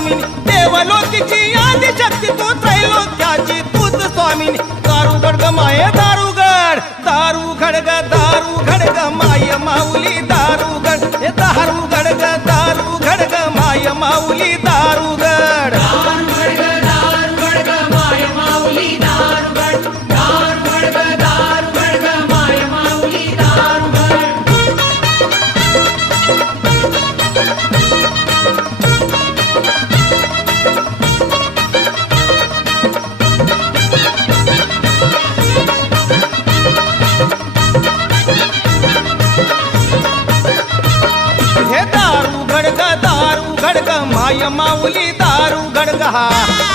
स्वामिनी, देवलोकीची आदिशक्ती तू, त्रैलोक्याची तूच स्वामिनी. दारुगड ग माय दारुगड, दारुगड ग दारुगड ग माय माऊली दारुगड. हे दारुगड ग दारुगड ग माय माऊली दारुगड. हे दारुगड ग माय माऊली दारुगड ग.